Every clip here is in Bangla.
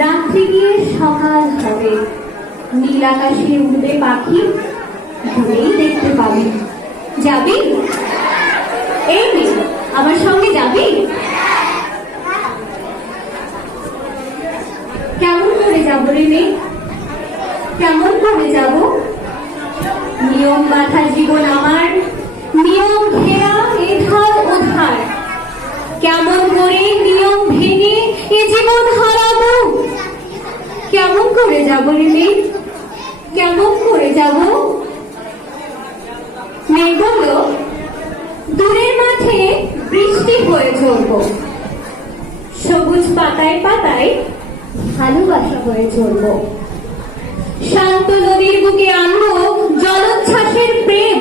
রাত্রি গিয়ে সকাল হবে, নীল আকাশে উড়বে পাখি, ঘুরেই দেখতে পাবি। যাবি? এই মেয়ে, আমার সঙ্গে যাবি? কেমন করে যাবো রে মেয়ে, কেমন করে যাব? নিয়ম বাঁধা জীবন আমার, নিয়ম ঘেরা এধার ওধার। কেমন করে নিয়ম ভেঙে এ জীবন হারাবো? কেমন করে যাব রে মেয়ে, কেমন করে যাব? মেয়ে বলল, দূরের মাঠে বৃষ্টি হয়ে ঝরবো, সবুজ পাতায় পাতায় ভালোবাসা হয়ে ঝরবো। শান্ত নদীর বুকে আনবো জলোচ্ছ্বাসের প্রেম,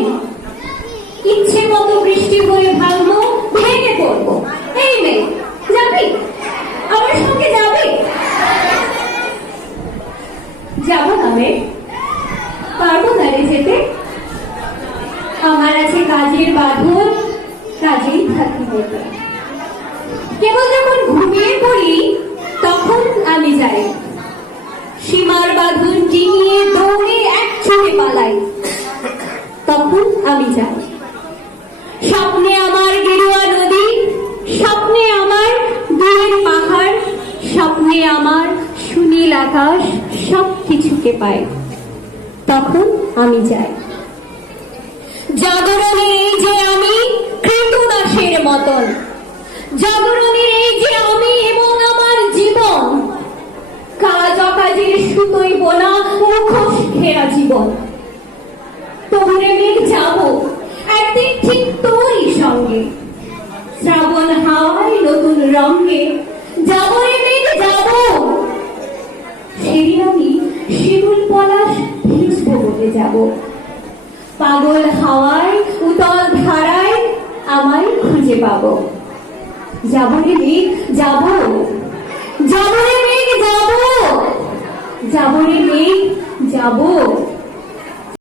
ইচ্ছে মতো বৃষ্টি হয়ে ভাঙবো, ভেঙে পড়বো। এই মেয়ে, যাবি? আমার সঙ্গে যাবি? যাবো না মেয়ে, পারবো না রে যেতে। আমার আছে কাজের বাঁধন, কাজেই থাকি বলতে। কেবল যখন ঘুমিয়ে পড়ি তখন আমি যাই, সীমার বাঁধন ডিঙিয়ে দৌড়ে এক ছুটে পালাই, তখন আমি যাই। স্বপ্নে আমার গেরুয়া নদী, স্বপ্নে আমার দূরের পাহাড়, স্বপ্নে আমার সুনীল আকাশ, সব কিছুকে পাই, তখন আমি যাই। জাগরণে এই যে আমি কৃতদাসের মতন, জাগরণে এই যে আমি এবং আমার জীবন, কাজ অকাজের সুতোই বোনা মুখোশ ঘেরা জীবন। তোরে মেঘ যাবো একদিন ঠিক তোরই সঙ্গে, শ্রাবণ হাওয়ায় নতুন রঙে যাবো রে মেঘ যাবো। সেদিন আমি শিমুল পলাশ ভিজবো বলে যাবো, পাগল হাওয়ায় উতল ধারায় আমায় খুঁজে পাবো। যাবো রে মেঘ যাবো, যাবো রে মেঘ যাবো, যাবো রে মেঘ যাবো।